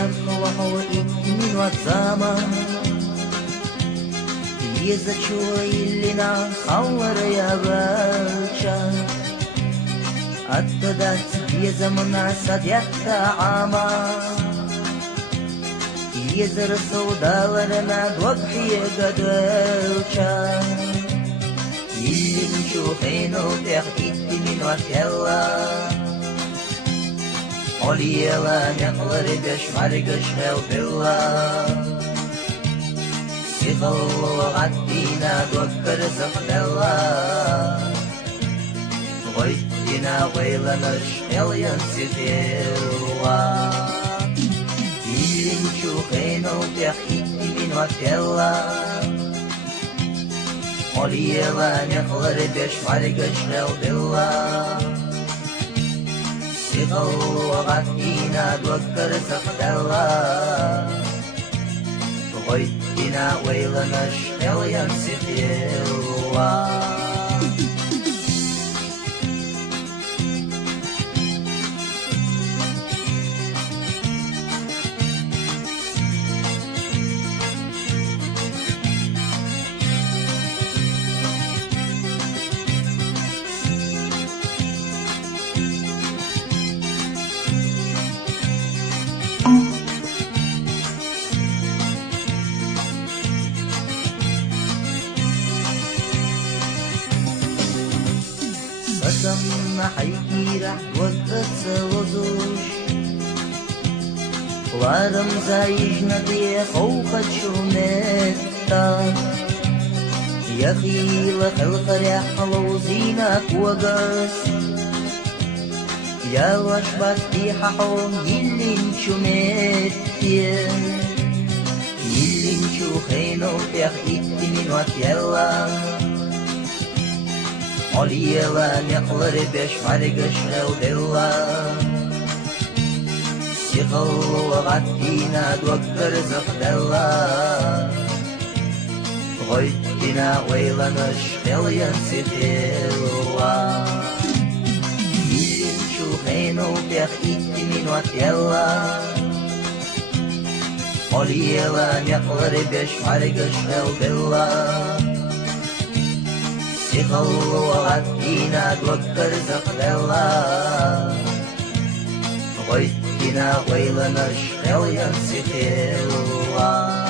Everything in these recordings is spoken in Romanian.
يخلق من وزاما يزچوي لنا خور يا باشا أتدت يزمنا صديقت عاما يزر صودالرنا دوبحي قدوشا اللي نشوفينه تحقيت من وكلا Oliyela nekları beşmargış helbilla Sihal gaddina dokkar zıqdella Goyddina gıylanış elyan sihilla Illin çuqinu tehiddi min vakella Oliyela nekları beşmargış helbilla غدينا دوكر سخدلا غيدنا ويلنا شحل ينسخيلا Сасамна хайкира вотцелозуш Ларам заижнатые хоухачумета Яхила хелхаря халоузина куагас Я вашбатти хахом йиллин чуметте Йиллин чухейно тех итти мин ватьелла Oliyela nekları beşmargış helbilla Sihal gaddina dokkar zıqdella Goyddina waylanış elyan sihilla Illin çuqinu tex itti min vatyella Oliyela nekları beşmargış helbilla Sihal gaddina dokkar zıqdella Goyddina waylanış elyan sihilla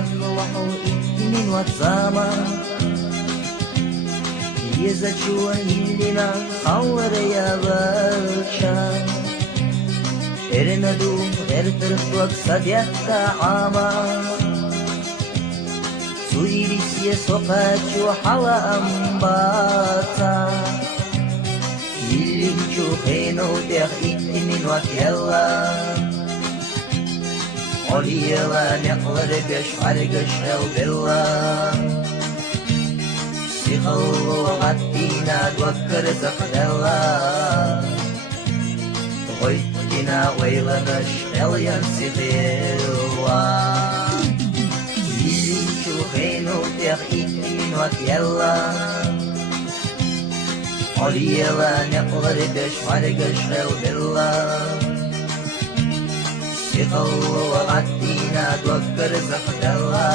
يخلق من وزاما يزچوي لنا خور يا باشا ارندو ارترفوك صديقت عاما سويريس يسوقاتشو حلا أمباتا يلنشو خينو تخيت من وكيلا Oliyela nekları beşmargış helbilla Sihal gaddina dokkar zıqdella Goyddina waylanış elyan sihilla Illin çuqinu tex itti min vatyella Oliyela nekları beşmargış helbilla Sihal gaddina dokkar zıqdella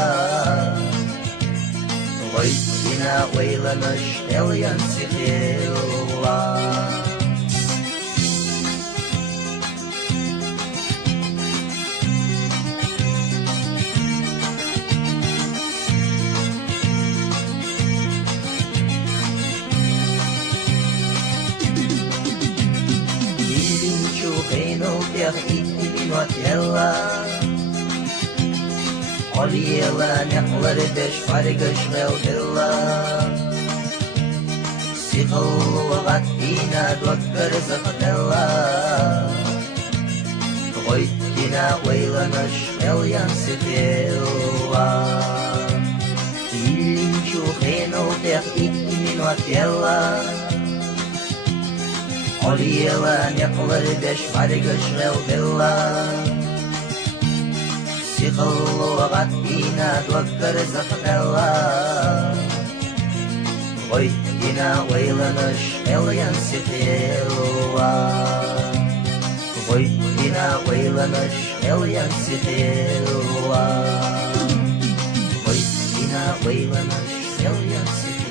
Goyddina waylanış elyan sihilla Illin çuqinu tex itti min vatyella Oliyela nekları beşmargış helbilla Сихылуғат дина доктор зықтыла Қойт дина ойланыш эльян сихилла Илинчу хенул тех икминут ела Олиела неқлыр беш баргыш велдыла Сихылуғат дина доктор зықтыла Ой, дина ойланыш эльян сихилла Ой, дина ойланыш эльян сихилла Ой, дина ойланыш эльян сихилла